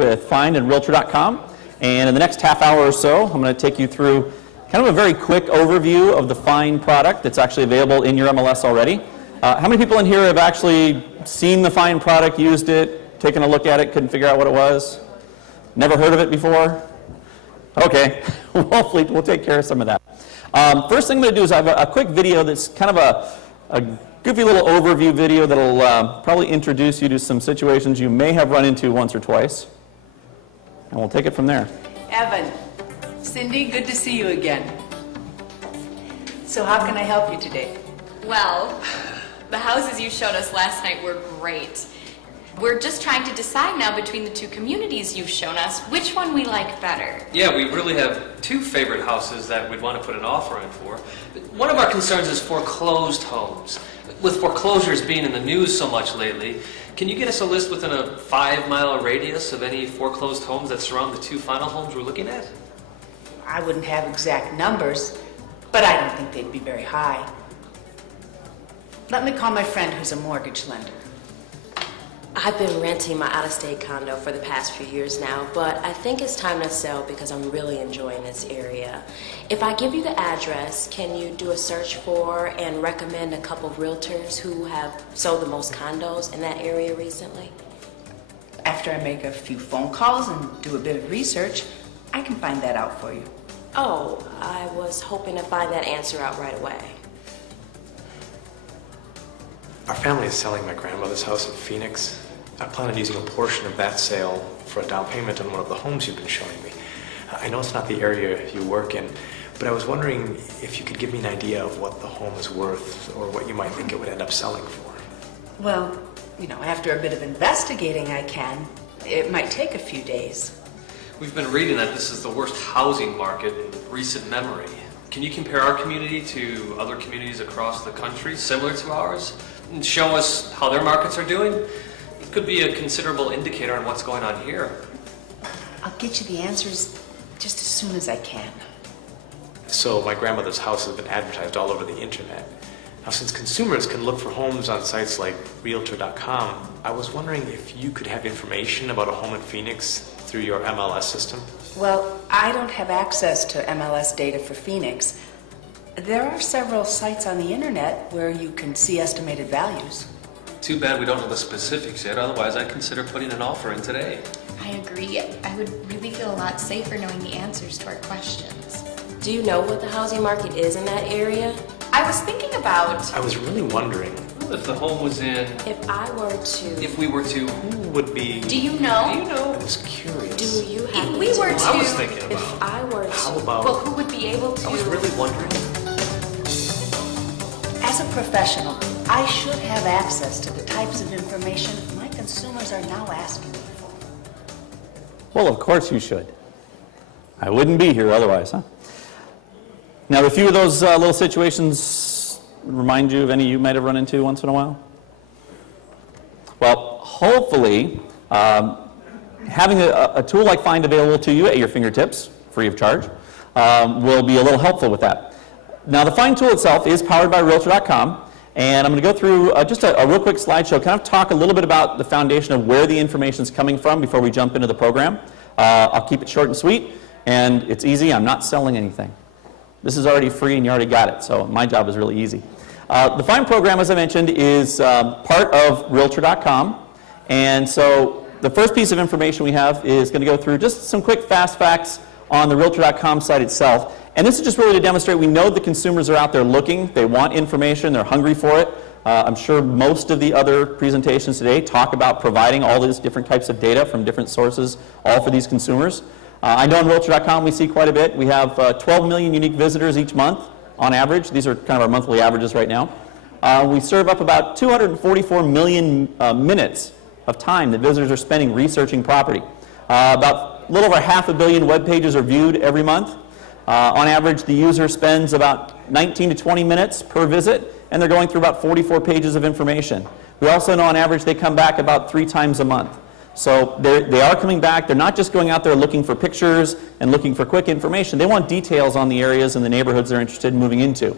with Find and Realtor.com, and in the next half hour or so, I'm going to take you through kind of a very quick overview of the Find product that's actually available in your MLS already. How many people in here have actually seen the Find product, used it, taken a look at it, couldn't figure out what it was? Never heard of it before? Okay, hopefully we'll take care of some of that. First thing I'm going to do is I have a quick video that's kind of a goofy little overview video that'll probably introduce you to some situations you may have run into once or twice. And we'll take it from there. Evan, Cindy, good to see you again. So how can I help you today? Well, the houses you showed us last night were great. We're just trying to decide now between the two communities you've shown us which one we like better. Yeah, we really have two favorite houses that we'd want to put an offer in for. One of our concerns is foreclosed homes. With foreclosures being in the news so much lately, can you get us a list within a 5-mile radius of any foreclosed homes that surround the two final homes we're looking at? I wouldn't have exact numbers, but I don't think they'd be very high. Let me call my friend who's a mortgage lender. I've been renting my out-of-state condo for the past few years now, but I think it's time to sell because I'm really enjoying this area. If I give you the address, can you do a search for and recommend a couple of realtors who have sold the most condos in that area recently? After I make a few phone calls and do a bit of research, I can find that out for you. Oh, I was hoping to find that answer out right away. Our family is selling my grandmother's house in Phoenix. I plan on using a portion of that sale for a down payment on one of the homes you've been showing me. I know it's not the area you work in, but I was wondering if you could give me an idea of what the home is worth or what you might think it would end up selling for. Well, you know, after a bit of investigating I can. It might take a few days. We've been reading that this is the worst housing market in recent memory. Can you compare our community to other communities across the country similar to ours and show us how their markets are doing? It could be a considerable indicator on what's going on here. I'll get you the answers just as soon as I can. So my grandmother's house has been advertised all over the internet. Now, since consumers can look for homes on sites like Realtor.com, I was wondering if you could have information about a home in Phoenix through your MLS system? Well, I don't have access to MLS data for Phoenix. There are several sites on the internet where you can see estimated values. Too bad we don't know the specifics yet, otherwise I'd consider putting an offer in today. I agree. I would really feel a lot safer knowing the answers to our questions. Do you know what the housing market is in that area? I was thinking about... I was really wondering. Well, if the home was in... If we were to... Who would be... Do you know? Do you know? I was curious. Do you have... If we were to... I was thinking about... If I were to... How about... Well, who would be able to... I was really wondering. As a professional, I should have access to the types of information my consumers are now asking me for. Well, of course you should. I wouldn't be here otherwise, huh? Now, a few of those little situations remind you of any you might have run into once in a while? Well, hopefully, having a tool like Find available to you at your fingertips, free of charge, will be a little helpful with that. Now, the Find tool itself is powered by Realtor.com, and I'm going to go through just a real quick slideshow, kind of talk a little bit about the foundation of where the information is coming from before we jump into the program. I'll keep it short and sweet, and it's easy. I'm not selling anything. This is already free, and you already got it, so my job is really easy. The Find program, as I mentioned, is part of Realtor.com, and so the first piece of information we have is going to go through just some quick fast facts on the Realtor.com site itself. And this is just really to demonstrate we know the consumers are out there looking, they want information, they're hungry for it. I'm sure most of the other presentations today talk about providing all these different types of data from different sources, all for these consumers. I know on Realtor.com we see quite a bit. We have 12 million unique visitors each month on average. These are kind of our monthly averages right now. We serve up about 244 million minutes of time that visitors are spending researching property. About a little over 500 million web pages are viewed every month. On average, the user spends about 19 to 20 minutes per visit, and they're going through about 44 pages of information. We also know on average they come back about 3 times a month. So they are coming back. They're not just going out there looking for pictures and looking for quick information. They want details on the areas and the neighborhoods they're interested in moving into.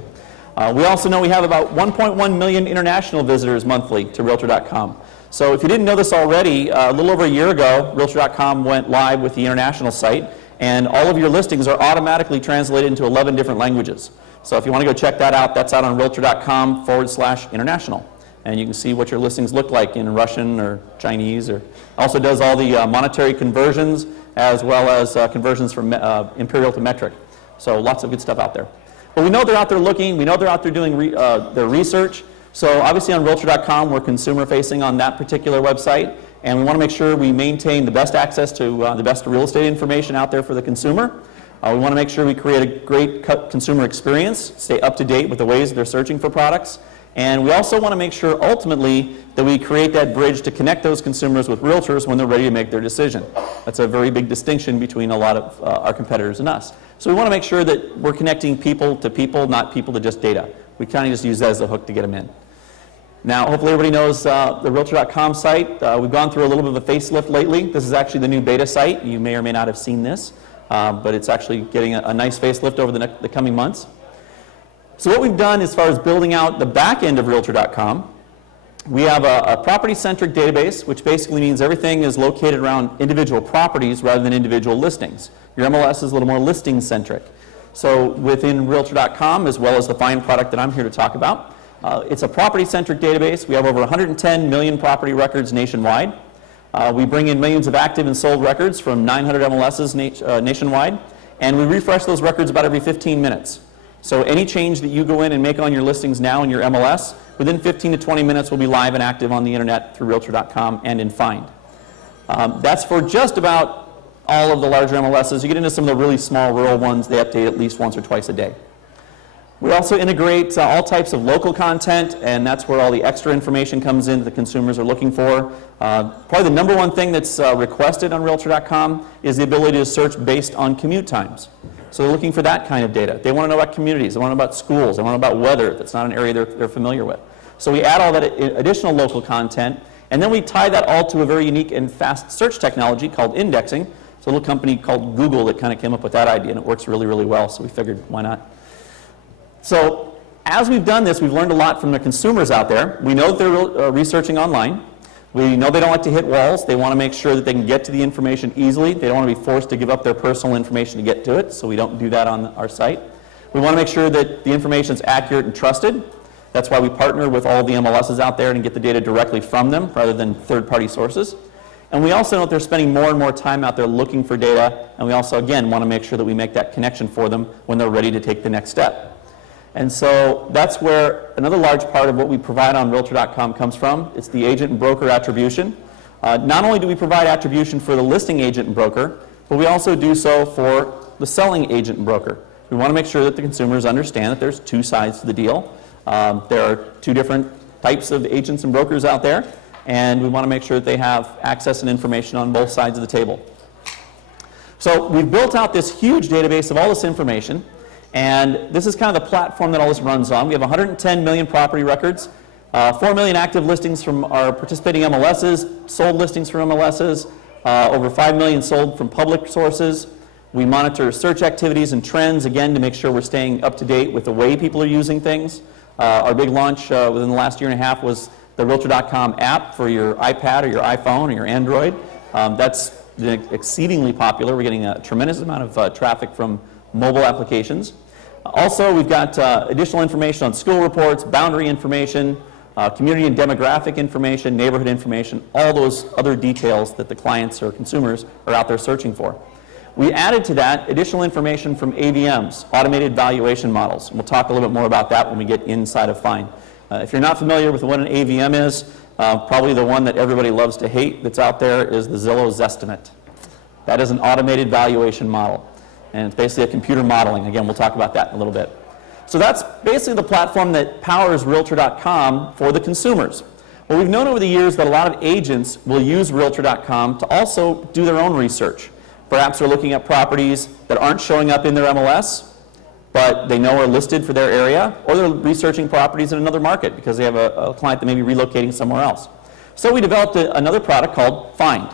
We also know we have about 1.1 million international visitors monthly to Realtor.com. So if you didn't know this already, a little over a year ago, Realtor.com went live with the international site, and all of your listings are automatically translated into 11 different languages. So if you want to go check that out, that's out on Realtor.com/international. And you can see what your listings look like in Russian or Chinese. Or also does all the monetary conversions as well as conversions from imperial to metric. So lots of good stuff out there. But we know they're out there looking. We know they're out there doing their research. So obviously on Realtor.com, we're consumer facing on that particular website. And we want to make sure we maintain the best access to the best real estate information out there for the consumer. We want to make sure we create a great consumer experience, stay up to date with the ways they're searching for products. And we also want to make sure ultimately that we create that bridge to connect those consumers with realtors when they're ready to make their decision. That's a very big distinction between a lot of our competitors and us. So we want to make sure that we're connecting people to people, not people to just data. We kind of just use that as a hook to get them in. Now, hopefully everybody knows the Realtor.com site. We've gone through a little bit of a facelift lately. This is actually the new beta site. You may or may not have seen this, but it's actually getting a nice facelift over the coming months. So what we've done as far as building out the back end of Realtor.com, we have a property-centric database, which basically means everything is located around individual properties rather than individual listings. Your MLS is a little more listing-centric. So within Realtor.com, as well as the fine product that I'm here to talk about, it's a property-centric database. We have over 110 million property records nationwide. We bring in millions of active and sold records from 900 MLSs nationwide, and we refresh those records about every 15 minutes. So any change that you go in and make on your listings now in your MLS, within 15 to 20 minutes will be live and active on the internet through Realtor.com and in Find. That's for just about all of the larger MLSs. You get into some of the really small rural ones, they update at least once or twice a day. We also integrate all types of local content, and that's where all the extra information comes in that the consumers are looking for. Probably the number one thing that's requested on Realtor.com is the ability to search based on commute times. So they're looking for that kind of data. They want to know about communities. They want to know about schools. They want to know about weather. That's not an area they're familiar with. So we add all that additional local content, and then we tie that all to a very unique and fast search technology called indexing. It's a little company called Google that kind of came up with that idea, and it works really, really well, so we figured, why not? So as we've done this, we've learned a lot from the consumers out there. We know that they're researching online. We know they don't like to hit walls. They want to make sure that they can get to the information easily. They don't want to be forced to give up their personal information to get to it, so we don't do that on our site. We want to make sure that the information is accurate and trusted. That's why we partner with all the MLSs out there and get the data directly from them rather than third-party sources. And we also know that they're spending more and more time out there looking for data, and we also, again, want to make sure that we make that connection for them when they're ready to take the next step. And so that's where another large part of what we provide on Realtor.com comes from. It's the agent and broker attribution. Not only do we provide attribution for the listing agent and broker, but we also do so for the selling agent and broker. We want to make sure that the consumers understand that there's two sides to the deal. There are two different types of agents and brokers out there, and we want to make sure that they have access and information on both sides of the table. So we've built out this huge database of all this information. And this is kind of the platform that all this runs on. We have 110 million property records, 4 million active listings from our participating MLSs, sold listings from MLSs, over 5 million sold from public sources. We monitor search activities and trends, again, to make sure we're staying up to date with the way people are using things. Our big launch within the last year and a half was the Realtor.com app for your iPad or your iPhone or your Android. That's exceedingly popular. We're getting a tremendous amount of traffic from mobile applications. Also, we've got additional information on school reports, boundary information, community and demographic information, neighborhood information, all those other details that the clients or consumers are out there searching for. We added to that additional information from AVMs, automated valuation models. And we'll talk a little bit more about that when we get inside of Find. If you're not familiar with what an AVM is, probably the one that everybody loves to hate that's out there is the Zillow Zestimate. That is an automated valuation model. And it's basically a computer modeling. Again, we'll talk about that in a little bit. So that's basically the platform that powers Realtor.com for the consumers. Well, we've known over the years that a lot of agents will use Realtor.com to also do their own research. Perhaps they're looking at properties that aren't showing up in their MLS, but they know are listed for their area, or they're researching properties in another market because they have a client that may be relocating somewhere else. So we developed another product called Find,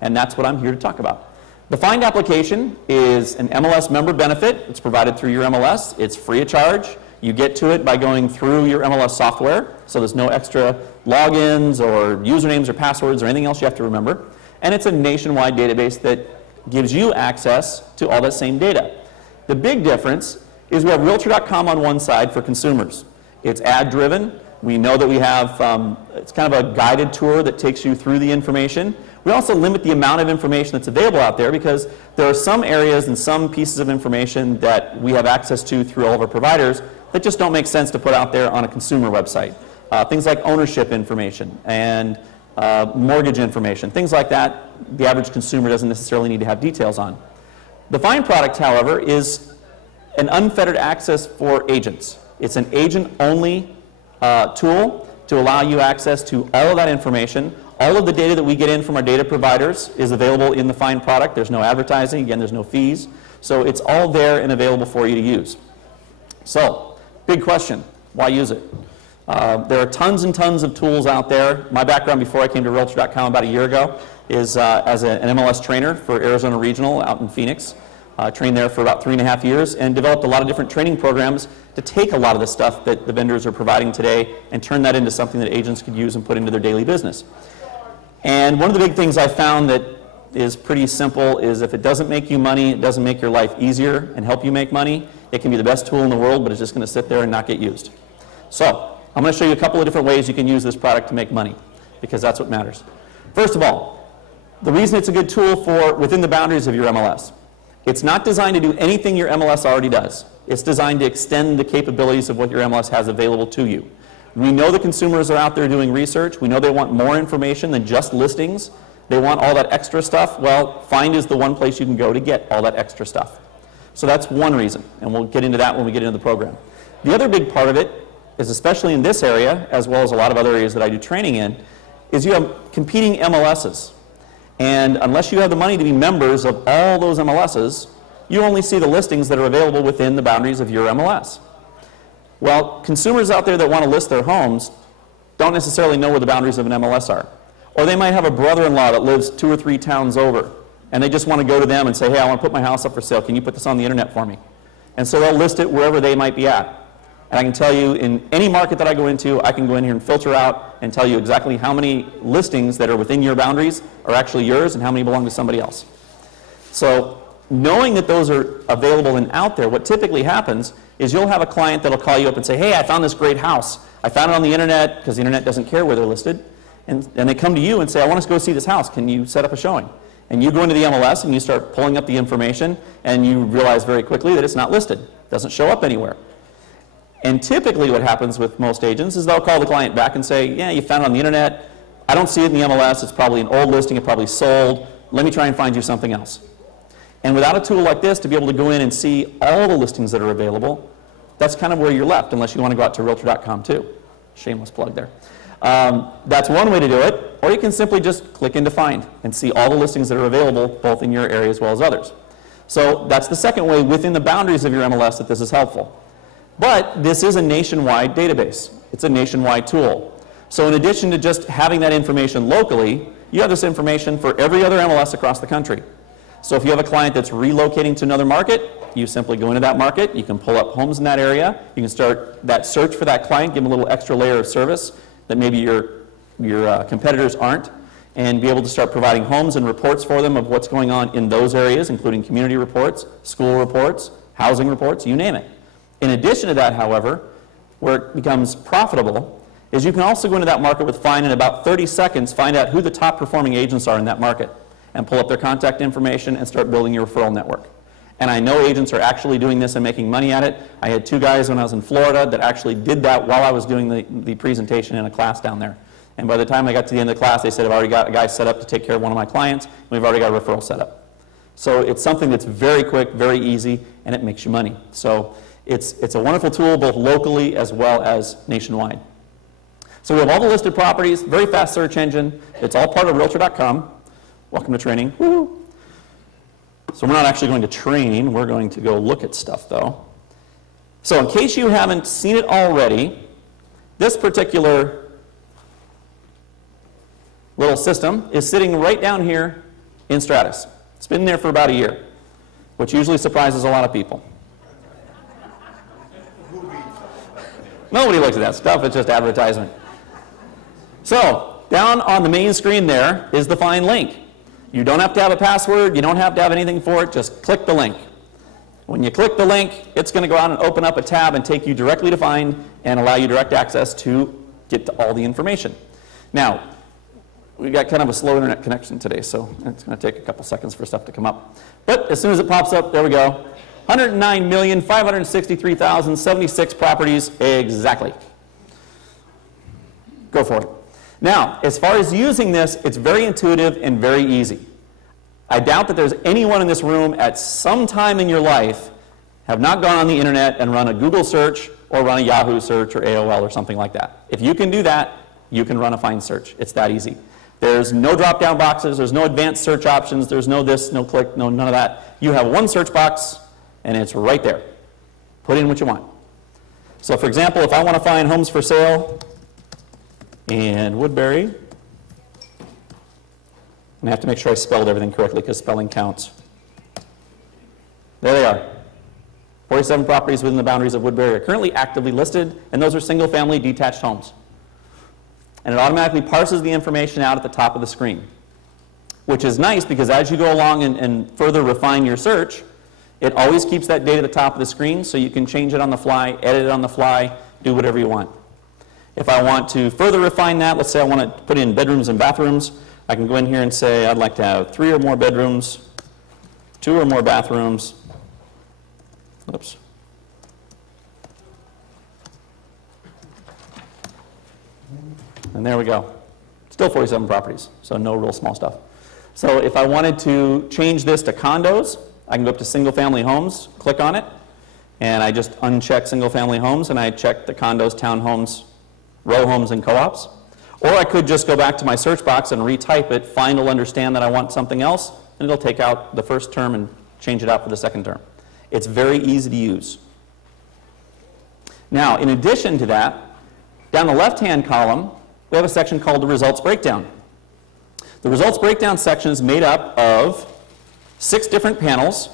and that's what I'm here to talk about. The Find application is an MLS member benefit. It's provided through your MLS. It's free of charge. You get to it by going through your MLS software, so there's no extra logins or usernames or passwords or anything else you have to remember. And it's a nationwide database that gives you access to all that same data. The big difference is we have Realtor.com on one side for consumers. It's ad-driven. We know that we have, it's kind of a guided tour that takes you through the information. We also limit the amount of information that's available out there because there are some areas and some pieces of information that we have access to through all of our providers that just don't make sense to put out there on a consumer website. Things like ownership information and mortgage information, things like that, the average consumer doesn't necessarily need to have details on. The Find product, however, is an unfettered access for agents. It's an agent-only tool to allow you access to all of that information. All of the data that we get in from our data providers is available in the Find product. There's no advertising. Again, there's no fees. So it's all there and available for you to use. So, big question, why use it? There are tons and tons of tools out there. My background before I came to Realtor.com about a year ago is as an MLS trainer for Arizona Regional out in Phoenix. Trained there for about 3.5 years and developed a lot of different training programs to take a lot of the stuff that the vendors are providing today and turn that into something that agents could use and put into their daily business. And one of the big things I found that is pretty simple is if it doesn't make you money, it doesn't make your life easier and help you make money, it can be the best tool in the world, but it's just going to sit there and not get used. So I'm going to show you a couple of different ways you can use this product to make money, because that's what matters. First of all, the reason it's a good tool for within the boundaries of your MLS. It's not designed to do anything your MLS already does. It's designed to extend the capabilities of what your MLS has available to you. We know the consumers are out there doing research. We know they want more information than just listings. They want all that extra stuff. Well, Find is the one place you can go to get all that extra stuff. So that's one reason, and we'll get into that when we get into the program. The other big part of it is, especially in this area, as well as a lot of other areas that I do training in, is you have competing MLSs. And unless you have the money to be members of all those MLSs, you only see the listings that are available within the boundaries of your MLS. Well, consumers out there that want to list their homes don't necessarily know where the boundaries of an MLS are. Or they might have a brother-in-law that lives 2 or 3 towns over, and they just want to go to them and say, hey, I want to put my house up for sale. Can you put this on the internet for me? And so they'll list it wherever they might be at. And I can tell you, in any market that I go into, I can go in here and filter out and tell you exactly how many listings that are within your boundaries are actually yours and how many belong to somebody else. So knowing that those are available and out there, what typically happens is you'll have a client that'll call you up and say, hey, I found this great house. I found it on the internet, because the internet doesn't care where they're listed. And they come to you and say, I want to go see this house. Can you set up a showing? And you go into the MLS and you start pulling up the information, and you realize very quickly that it's not listed. It doesn't show up anywhere. And typically what happens with most agents is they'll call the client back and say, yeah, you found it on the internet. I don't see it in the MLS. It's probably an old listing. It probably sold. Let me try and find you something else. And without a tool like this to be able to go in and see all the listings that are available, that's kind of where you're left, unless you want to go out to Realtor.com too. Shameless plug there. That's one way to do it. Or you can simply just click into Find and see all the listings that are available both in your area as well as others. So that's the second way within the boundaries of your MLS that this is helpful. But this is a nationwide database. It's a nationwide tool. So in addition to just having that information locally, you have this information for every other MLS across the country. So if you have a client that's relocating to another market, you simply go into that market. You can pull up homes in that area. You can start that search for that client, give them a little extra layer of service that maybe your competitors aren't, and be able to start providing homes and reports for them of what's going on in those areas, including community reports, school reports, housing reports, you name it. In addition to that, however, where it becomes profitable is you can also go into that market with Find in about 30 seconds, find out who the top performing agents are in that market, and pull up their contact information and start building your referral network. And I know agents are actually doing this and making money at it. I had 2 guys when I was in Florida that actually did that while I was doing the presentation in a class down there. And by the time I got to the end of the class, they said, I've already got a guy set up to take care of one of my clients, and we've already got a referral set up. So it's something that's very quick, very easy, and it makes you money. So it's a wonderful tool both locally as well as nationwide. So we have all the listed properties, very fast search engine. It's all part of Realtor.com. Welcome to training. Woo-hoo. So we're not actually going to train. We're going to go look at stuff, though. So in case you haven't seen it already, this particular little system is sitting right down here in Stratus. It's been there for about a year, which usually surprises a lot of people. Nobody looks at that stuff. It's just advertisement. So down on the main screen there is the find link. You don't have to have a password. You don't have to have anything for it. Just click the link. When you click the link, it's going to go out and open up a tab and take you directly to find and allow you direct access to get to all the information. Now, we got kind of a slow internet connection today, so it's going to take a couple seconds for stuff to come up. But as soon as it pops up, there we go. 109,563,076 properties exactly. Go for it. Now, as far as using this, it's very intuitive and very easy. I doubt that there's anyone in this room at some time in your life have not gone on the internet and run a Google search or run a Yahoo search or AOL or something like that. If you can do that, you can run a find search. It's that easy. There's no drop-down boxes. There's no advanced search options. There's no this, no click, no none of that. You have one search box, and it's right there. Put in what you want. So, for example, if I want to find homes for sale in Woodbury, and I have to make sure I spelled everything correctly because spelling counts. There they are. 47 properties within the boundaries of Woodbury are currently actively listed, and those are single-family detached homes. And it automatically parses the information out at the top of the screen, which is nice because as you go along and further refine your search, it always keeps that data at the top of the screen so you can change it on the fly, edit it on the fly, do whatever you want. If I want to further refine that, let's say I want to put in bedrooms and bathrooms, I can go in here and say I'd like to have 3 or more bedrooms, 2 or more bathrooms. Oops. And there we go. Still 47 properties, so no real small stuff. So if I wanted to change this to condos, I can go up to single-family homes, click on it, and I just uncheck single-family homes, and I check the condos, townhomes, row homes, and co-ops. Or I could just go back to my search box and retype it. Find will understand that I want something else, and it'll take out the first term and change it out for the second term. It's very easy to use. Now, in addition to that, down the left-hand column, we have a section called the Results Breakdown. The Results Breakdown section is made up of 6 different panels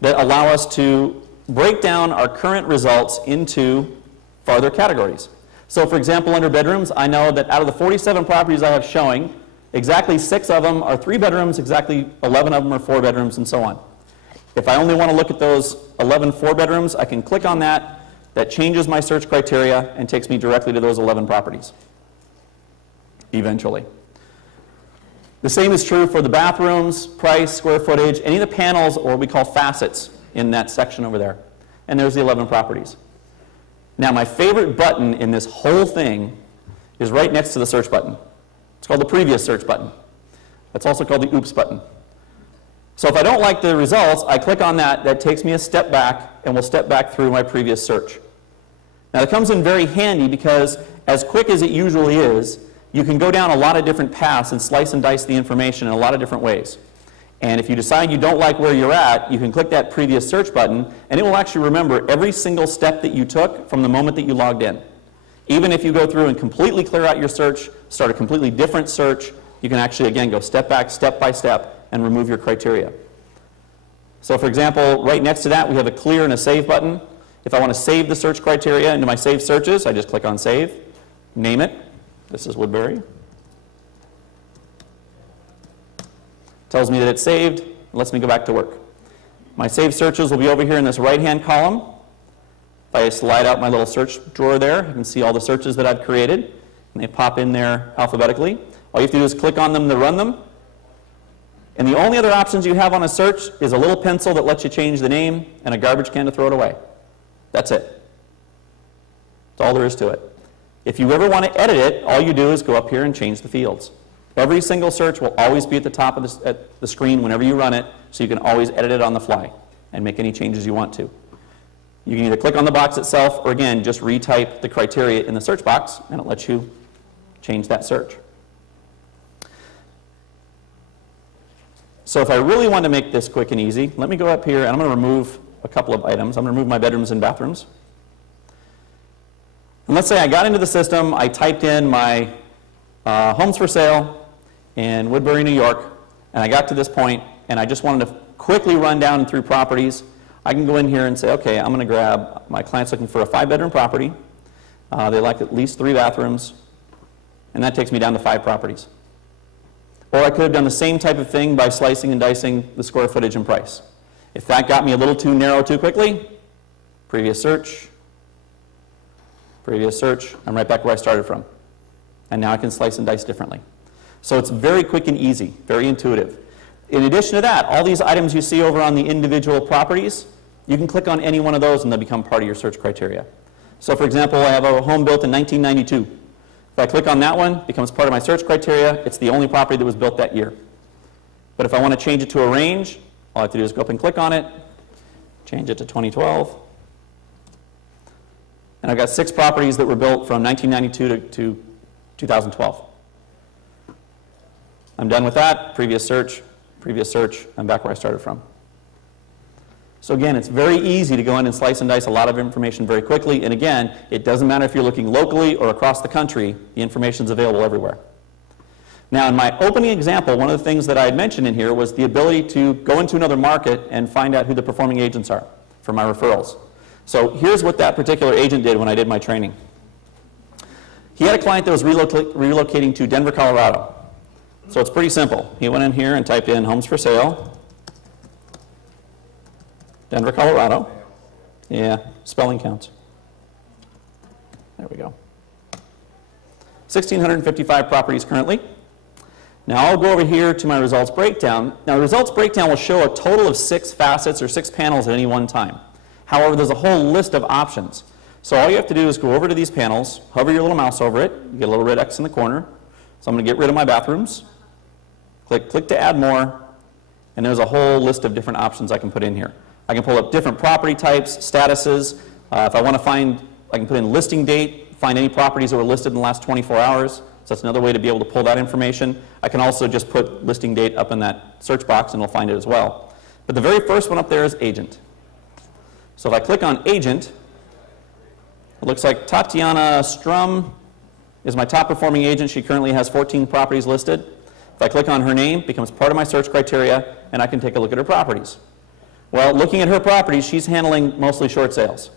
that allow us to break down our current results into farther categories. So, for example, under bedrooms, I know that out of the 47 properties I have showing, exactly 6 of them are 3 bedrooms, exactly 11 of them are 4 bedrooms, and so on. If I only want to look at those 11 4-bedrooms, I can click on that. That changes my search criteria and takes me directly to those 11 properties, eventually. The same is true for the bathrooms, price, square footage, any of the panels, or what we call facets in that section over there. And there's the 11 properties. Now, my favorite button in this whole thing is right next to the search button. It's called the previous search button. It's also called the oops button. So if I don't like the results, I click on that. That takes me a step back, and will step back through my previous search. Now, it comes in very handy because as quick as it usually is, you can go down a lot of different paths and slice and dice the information in a lot of different ways. And if you decide you don't like where you're at, you can click that previous search button, and it will actually remember every single step that you took from the moment that you logged in. Even if you go through and completely clear out your search, start a completely different search, you can actually, again, go step back, step by step, and remove your criteria. So, for example, right next to that, we have a clear and a save button. If I want to save the search criteria into my saved searches, I just click on save, name it. This is Woodbury. Tells me that it's saved, and lets me go back to work. My saved searches will be over here in this right-hand column. If I slide out my little search drawer there, you can see all the searches that I've created, and they pop in there alphabetically. All you have to do is click on them to run them. And the only other options you have on a search is a little pencil that lets you change the name and a garbage can to throw it away. That's it. That's all there is to it. If you ever want to edit it, all you do is go up here and change the fields. Every single search will always be at the top of the screen whenever you run it, so you can always edit it on the fly and make any changes you want to. You can either click on the box itself or, again, just retype the criteria in the search box, and it lets you change that search. So if I really want to make this quick and easy, let me go up here, and I'm going to remove a couple of items. I'm going to remove my bedrooms and bathrooms. And let's say I got into the system, I typed in my homes for sale in Woodbury, New York, and I got to this point, and I just wanted to quickly run down through properties. I can go in here and say, okay, I'm going to grab, my client's looking for a 5-bedroom property, They like at least 3 bathrooms, and that takes me down to 5 properties. Or I could have done the same type of thing by slicing and dicing the square footage and price. If that got me a little too narrow too quickly, previous search, I'm right back where I started from. And now I can slice and dice differently. So it's very quick and easy, very intuitive. In addition to that, all these items you see over on the individual properties, you can click on any one of those and they'll become part of your search criteria. So for example, I have a home built in 1992. If I click on that one, it becomes part of my search criteria. It's the only property that was built that year. But if I want to change it to a range, all I have to do is go up and click on it, change it to 2012. And I've got 6 properties that were built from 1992 to 2012. I'm done with that. Previous search, I'm back where I started from. So again, it's very easy to go in and slice and dice a lot of information very quickly. And again, it doesn't matter if you're looking locally or across the country, the information is available everywhere. Now, in my opening example, one of the things that I had mentioned in here was the ability to go into another market and find out who the performing agents are for my referrals. So here's what that particular agent did when I did my training. He had a client that was relocating to Denver, Colorado. So it's pretty simple. He went in here and typed in homes for sale, Denver, Colorado. Yeah, spelling counts. There we go. 1,655 properties currently. Now I'll go over here to my results breakdown. Now the results breakdown will show a total of 6 facets or 6 panels at any one time. However, there's a whole list of options. So all you have to do is go over to these panels, hover your little mouse over it, you get a little red X in the corner. So I'm going to get rid of my bathrooms. Click to add more, and there's a whole list of different options I can put in here. I can pull up different property types, statuses. If I want to find, I can put in listing date, find any properties that were listed in the last 24 hours. So that's another way to be able to pull that information. I can also just put listing date up in that search box and it'll find it as well. But the very first one up there is agent. So if I click on agent, it looks like Tatiana Strum is my top performing agent. She currently has 14 properties listed. If I click on her name, it becomes part of my search criteria, and I can take a look at her properties. Well, looking at her properties, she's handling mostly short sales.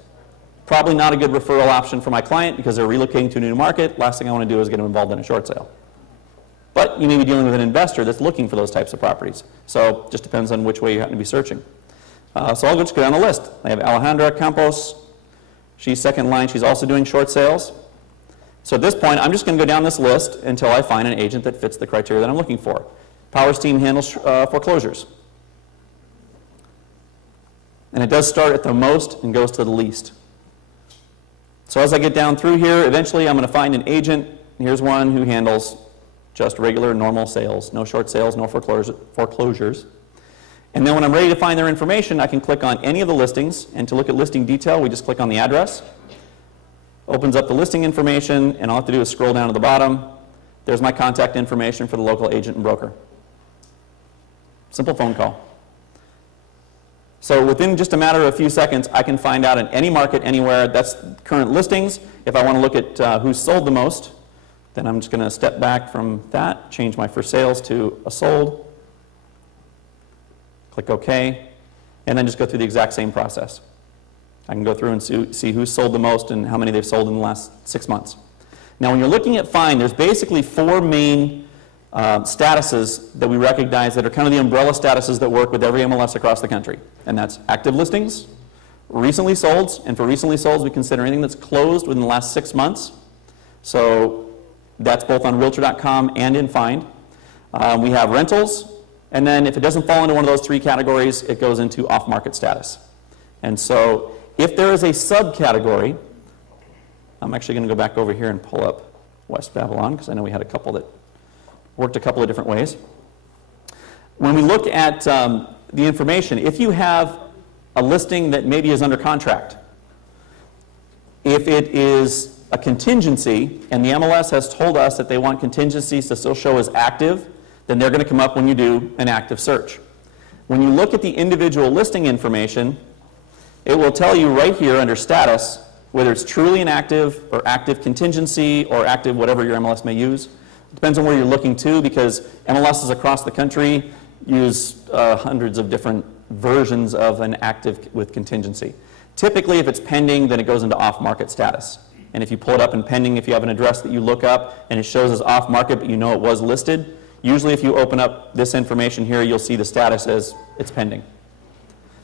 Probably not a good referral option for my client because they're relocating to a new market. Last thing I want to do is get them involved in a short sale. But you may be dealing with an investor that's looking for those types of properties. So it just depends on which way you happen to be searching. So I'll just go down the list. I have Alejandra Campos. She's second line. She's also doing short sales. So at this point, I'm just going to go down this list until I find an agent that fits the criteria that I'm looking for. Powers team handles foreclosures. And it does start at the most and goes to the least. So as I get down through here, eventually I'm going to find an agent. Here's one who handles just regular, normal sales. No short sales, no foreclosures. And then when I'm ready to find their information, I can click on any of the listings. And to look at listing detail, we just click on the address. Opens up the listing information, and all I have to do is scroll down to the bottom. There's my contact information for the local agent and broker. Simple phone call. So within just a matter of a few seconds, I can find out in any market, anywhere. That's current listings. If I want to look at who's sold the most, then I'm just going to step back from that, change my for sales to a sold, click OK, and then just go through the exact same process. I can go through and see who's sold the most and how many they've sold in the last 6 months. Now when you're looking at find, there's basically 4 main statuses that we recognize that are kind of the umbrella statuses that work with every MLS across the country. And that's active listings, recently solds, and for recently solds we consider anything that's closed within the last 6 months. So that's both on Realtor.com and in Find. We have rentals, and then if it doesn't fall into one of those 3 categories, it goes into off-market status. And so if there is a subcategory, I'm actually going to go back over here and pull up West Babylon because I know we had a couple that worked a couple of different ways. When we look at the information, if you have a listing that maybe is under contract, if it is a contingency and the MLS has told us that they want contingencies to still show as active, then they're going to come up when you do an active search. When you look at the individual listing information, it will tell you right here under status whether it's truly an active or active contingency or active whatever your MLS may use. It depends on where you're looking to because MLSs across the country use hundreds of different versions of an active with contingency. Typically, if it's pending, then it goes into off-market status. and if you pull it up in pending, if you have an address that you look up and it shows as off market but you know it was listed, usually if you open up this information here, you'll see the status as it's pending.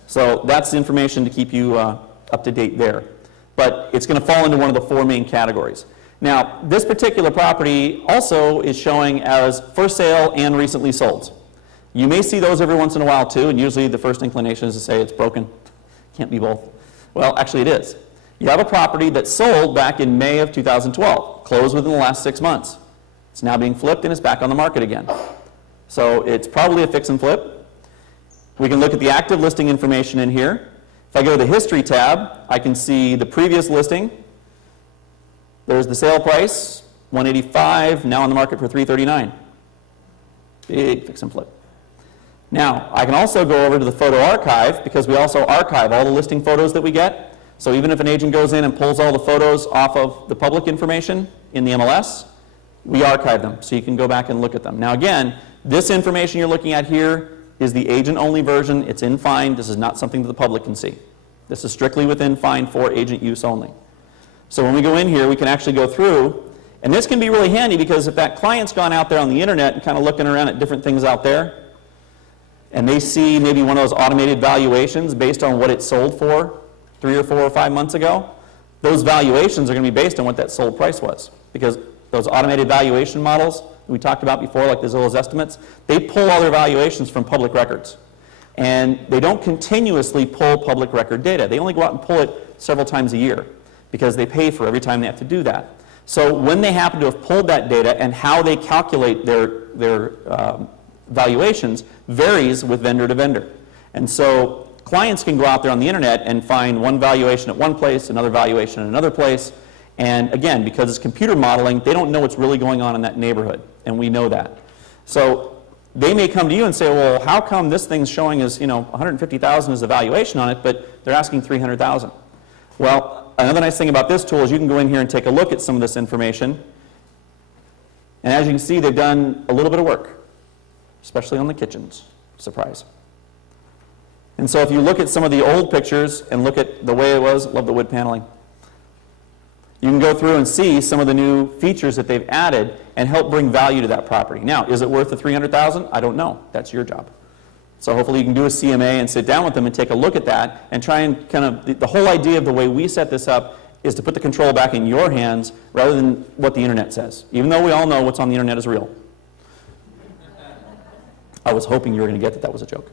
So that's the information to keep you up to date there. But it's going to fall into one of the 4 main categories. Now, this particular property also is showing as for sale and recently sold. You may see those every once in a while too, and usually the first inclination is to say it's broken. Can't be both. Well, actually it is. You have a property that sold back in May of 2012, closed within the last 6 months. It's now being flipped and it's back on the market again. So it's probably a fix and flip. We can look at the active listing information in here. If I go to the history tab, I can see the previous listing. There's the sale price, $185, now on the market for $339. Big fix and flip. Now, I can also go over to the photo archive because we also archive all the listing photos that we get. So even if an agent goes in and pulls all the photos off of the public information in the MLS, we archive them so you can go back and look at them. Now again, this information you're looking at here is the agent-only version. It's in Find. This is not something that the public can see. This is strictly within Find for agent use only. So when we go in here, we can actually go through, and this can be really handy because if that client's gone out there on the internet and kind of looking around at different things out there, and they see maybe one of those automated valuations based on what it sold for 3 or 4 or 5 months ago, those valuations are going to be based on what that sold price was. Because those automated valuation models we talked about before, like the Zillow's estimates, they pull all their valuations from public records. And they don't continuously pull public record data. They only go out and pull it several times a year because they pay for every time they have to do that. So when they happen to have pulled that data and how they calculate their valuations varies with vendor to vendor. And so clients can go out there on the internet and find one valuation at one place, another valuation at another place. And again, because it's computer modeling, they don't know what's really going on in that neighborhood. And we know that. So they may come to you and say, well, how come this thing's showing as, $150,000 is the valuation on it, but they're asking $300,000? Well, another nice thing about this tool is you can go in here and take a look at some of this information. And as you can see, they've done a little bit of work, especially on the kitchens. Surprise. And so if you look at some of the old pictures and look at the way it was, love the wood paneling. You can go through and see some of the new features that they've added and help bring value to that property. Now, is it worth the $300,000? I don't know. That's your job. So hopefully you can do a CMA and sit down with them and take a look at that and try and kind of, the whole idea of the way we set this up is to put the control back in your hands rather than what the internet says. Even though we all know what's on the internet is real. I was hoping you were going to get that that was a joke.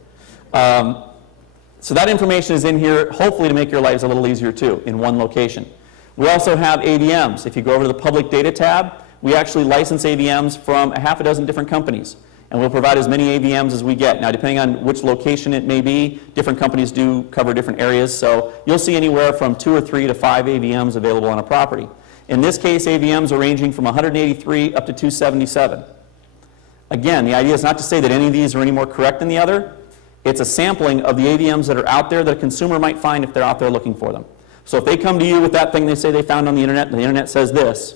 So that information is in here, hopefully to make your lives a little easier too, in one location. We also have AVMs. If you go over to the Public Data tab, we actually license AVMs from a half a dozen different companies. And we'll provide as many AVMs as we get. Now, depending on which location it may be, different companies do cover different areas. So you'll see anywhere from 2 or 3 to 5 AVMs available on a property. In this case, AVMs are ranging from 183 up to 277. Again, the idea is not to say that any of these are any more correct than the other. It's a sampling of the AVMs that are out there that a consumer might find if they're out there looking for them. So if they come to you with that thing they say they found on the internet, and the internet says this,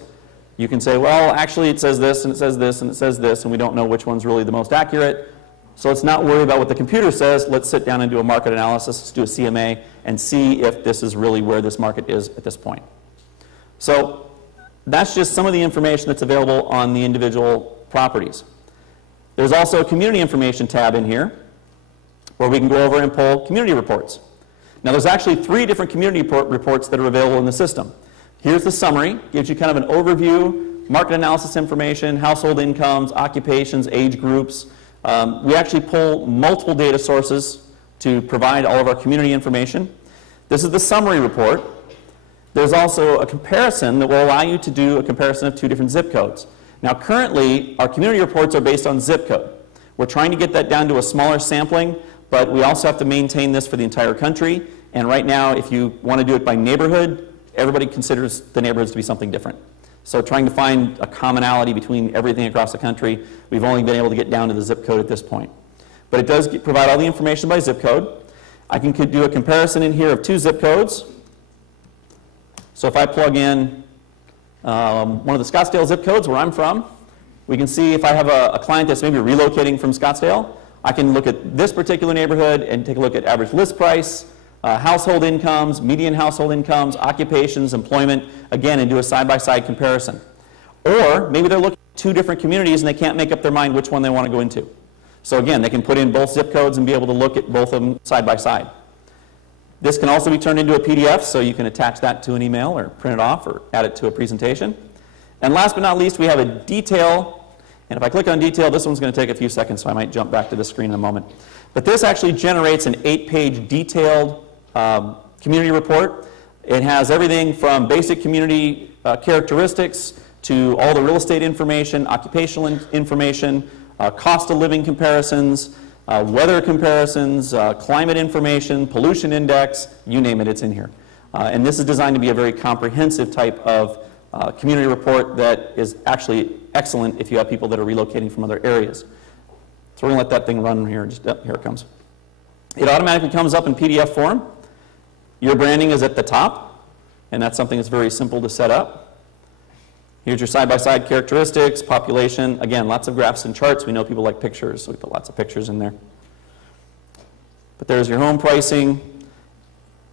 you can say, well, actually it says this, and it says this, and it says this, and we don't know which one's really the most accurate. So let's not worry about what the computer says. Let's sit down and do a market analysis, let's do a CMA, and see if this is really where this market is at this point. So that's just some of the information that's available on the individual properties. There's also a community information tab in here where we can go over and pull community reports. Now there's actually 3 different community reports that are available in the system. Here's the summary, gives you kind of an overview, market analysis information, household incomes, occupations, age groups. We actually pull multiple data sources to provide all of our community information. This is the summary report. There's also a comparison that will allow you to do a comparison of 2 different zip codes. Now currently, our community reports are based on zip code. We're trying to get that down to a smaller sampling, but we also have to maintain this for the entire country. And right now, if you want to do it by neighborhood, everybody considers the neighborhoods to be something different. So trying to find a commonality between everything across the country, we've only been able to get down to the zip code at this point. But it does provide all the information by zip code. I can do a comparison in here of 2 zip codes. So if I plug in one of the Scottsdale zip codes where I'm from, we can see if I have a client that's maybe relocating from Scottsdale, I can look at this particular neighborhood and take a look at average list price, household incomes, median household incomes, occupations, employment, again, and do a side-by-side comparison. Or maybe they're looking at 2 different communities and they can't make up their mind which one they want to go into. So again, they can put in both zip codes and be able to look at both of them side by side. This can also be turned into a PDF, so you can attach that to an email or print it off or add it to a presentation. And last but not least, we have a detail. And if I click on detail, this one's going to take a few seconds, so I might jump back to the screen in a moment. But this actually generates an 8-page detailed community report. It has everything from basic community characteristics to all the real estate information, occupational information, cost of living comparisons, weather comparisons, climate information, pollution index, you name it, it's in here. And this is designed to be a very comprehensive type of community report that is actually excellent if you have people that are relocating from other areas. So we're going to let that thing run here. Just, here it comes. It automatically comes up in PDF form. Your branding is at the top, and that's something that's very simple to set up. Here's your side-by-side characteristics, population. Again, lots of graphs and charts. We know people like pictures, so we put lots of pictures in there. But there's your home pricing.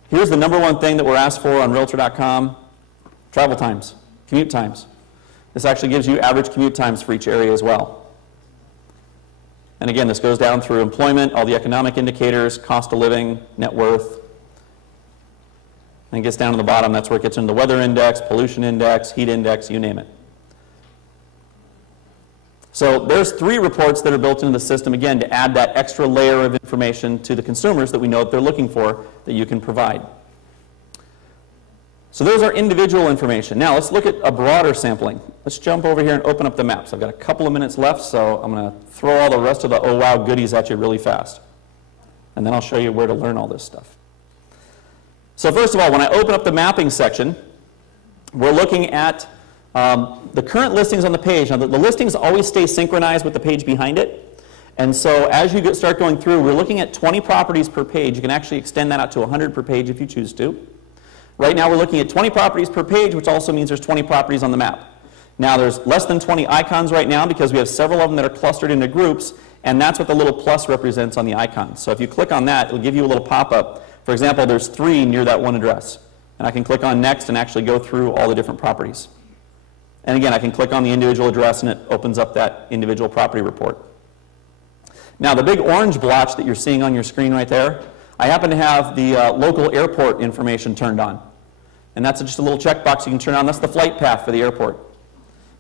Here's the #1 thing that we're asked for on Realtor.com, travel times, commute times. This actually gives you average commute times for each area as well. And again, this goes down through employment, all the economic indicators, cost of living, net worth. And it gets down to the bottom, that's where it gets into the weather index, pollution index, heat index, you name it. So there's 3 reports that are built into the system, again, to add that extra layer of information to the consumers that we know that they're looking for that you can provide. So those are individual information. Now let's look at a broader sampling. Let's jump over here and open up the maps. I've got a couple of minutes left, so I'm going to throw all the rest of the oh wow goodies at you really fast. And then I'll show you where to learn all this stuff. So first of all, when I open up the mapping section, we're looking at the current listings on the page. Now, the listings always stay synchronized with the page behind it. And so as you start going through, we're looking at 20 properties per page. You can actually extend that out to 100 per page if you choose to. Right now, we're looking at 20 properties per page, which also means there's 20 properties on the map. Now, there's less than 20 icons right now because we have several of them that are clustered into groups, and that's what the little plus represents on the icon. So if you click on that, it'll give you a little pop-up. For example, there's 3 near that one address. And I can click on next and actually go through all the different properties. And again, I can click on the individual address and it opens up that individual property report. Now, the big orange blotch that you're seeing on your screen right there, I happen to have the local airport information turned on. And that's just a little checkbox you can turn on. That's the flight path for the airport.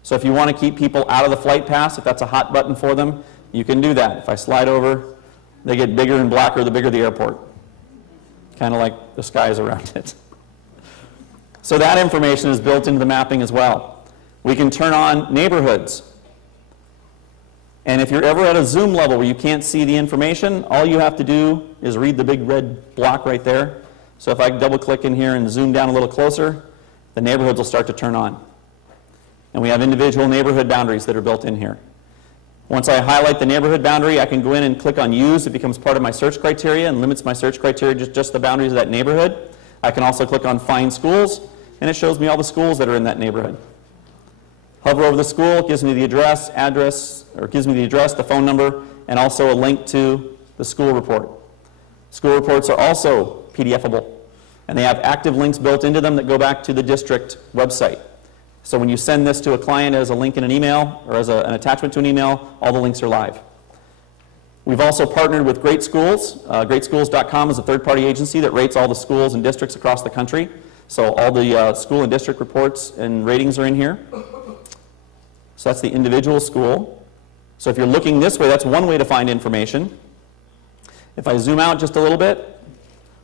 So if you want to keep people out of the flight path, if that's a hot button for them, you can do that. If I slide over, they get bigger and blacker the bigger the airport. Kind of like the skies around it. So that information is built into the mapping as well. We can turn on neighborhoods. And if you're ever at a zoom level where you can't see the information, all you have to do is read the big red block right there. So if I double click in here and zoom down a little closer, the neighborhoods will start to turn on. And we have individual neighborhood boundaries that are built in here. Once I highlight the neighborhood boundary, I can go in and click on Use. It becomes part of my search criteria and limits my search criteria to just the boundaries of that neighborhood. I can also click on Find Schools, and it shows me all the schools that are in that neighborhood. Hover over the school, it gives me the address, the phone number, and also a link to the school report. School reports are also PDFable, and they have active links built into them that go back to the district website. So when you send this to a client as a link in an email or as an attachment to an email, all the links are live. We've also partnered with Great Schools. GreatSchools.com is a third-party agency that rates all the schools and districts across the country. So all the school and district reports and ratings are in here. So that's the individual school. So if you're looking this way, that's one way to find information. If I zoom out just a little bit,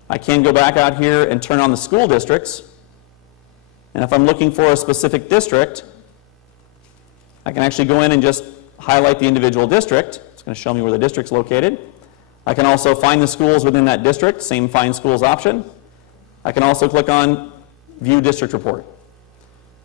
I can go back out here and turn on the school districts. And if I'm looking for a specific district, I can actually go in and just highlight the individual district. It's going to show me where the district's located. I can also find the schools within that district, same Find Schools option. I can also click on View District Report.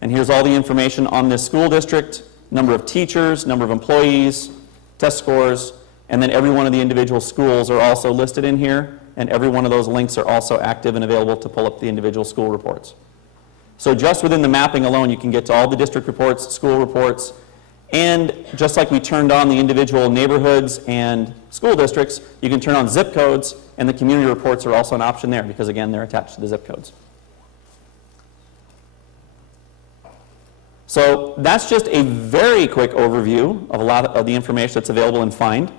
And here's all the information on this school district, number of teachers, number of employees, test scores, and then every one of the individual schools are also listed in here, and every one of those links are also active and available to pull up the individual school reports. So just within the mapping alone, you can get to all the district reports, school reports, And just like we turned on the individual neighborhoods and school districts, you can turn on zip codes, and the community reports are also an option there because, again, they're attached to the zip codes. So that's just a very quick overview of a lot of the information that's available in Find.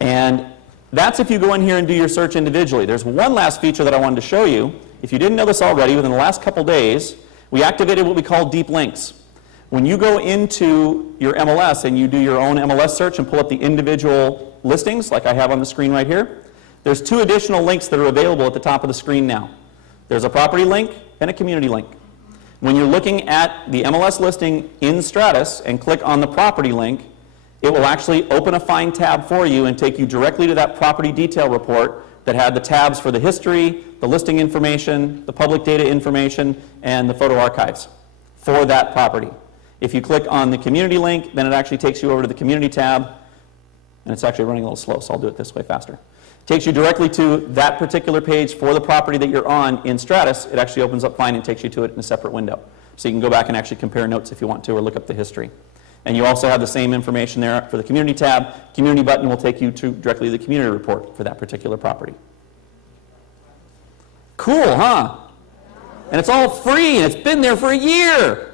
And that's if you go in here and do your search individually. There's one last feature that I wanted to show you. If you didn't know this already, within the last couple days, we activated what we call deep links. When you go into your MLS and you do your own MLS search and pull up the individual listings, like I have on the screen right here, there's 2 additional links that are available at the top of the screen now. There's a property link and a community link. When you're looking at the MLS listing in Stratus and click on the property link, it will actually open a Find tab for you and take you directly to that property detail report that had the tabs for the history, the listing information, the public data information, and the photo archives for that property. If you click on the community link, then it actually takes you over to the community tab, and it's actually running a little slow, so I'll do it this way faster. It takes you directly to that particular page for the property that you're on in Stratus. It actually opens up Find and takes you to it in a separate window. So you can go back and actually compare notes if you want to, or look up the history. And you also have the same information there for the community tab. Community button will take you directly to the community report for that particular property. Cool, huh? And it's all free, and it's been there for a year.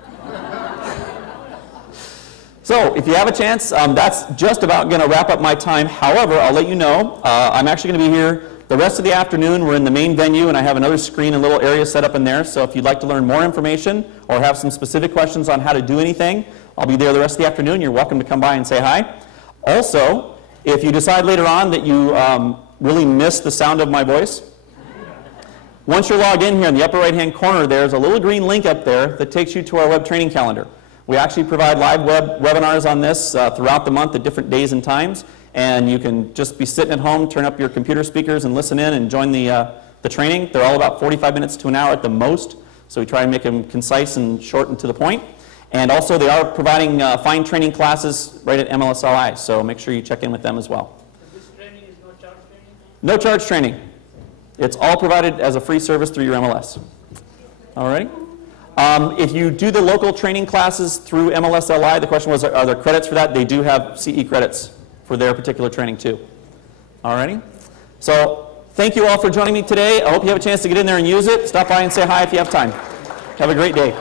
So if you have a chance, that's just about going to wrap up my time. However, I'll let you know, I'm actually going to be here the rest of the afternoon. We're in the main venue, and I have another screen and little area set up in there. So if you'd like to learn more information or have some specific questions on how to do anything, I'll be there the rest of the afternoon. You're welcome to come by and say hi. Also, if you decide later on that you really miss the sound of my voice, once you're logged in here in the upper right-hand corner, there's a little green link up there that takes you to our web training calendar. We actually provide live webinars on this throughout the month at different days and times, and you can just be sitting at home, turn up your computer speakers and listen in and join the training. They're all about 45 minutes to an hour at the most, so we try and make them concise and short and to the point. And also they are providing Find training classes right at MLSLI, so make sure you check in with them as well. This training is no charge training? No charge training. It's all provided as a free service through your MLS. All right. If you do the local training classes through MLSLI, the question was, are there credits for that? They do have CE credits for their particular training too. All righty. So thank you all for joining me today. I hope you have a chance to get in there and use it. Stop by and say hi if you have time. Have a great day.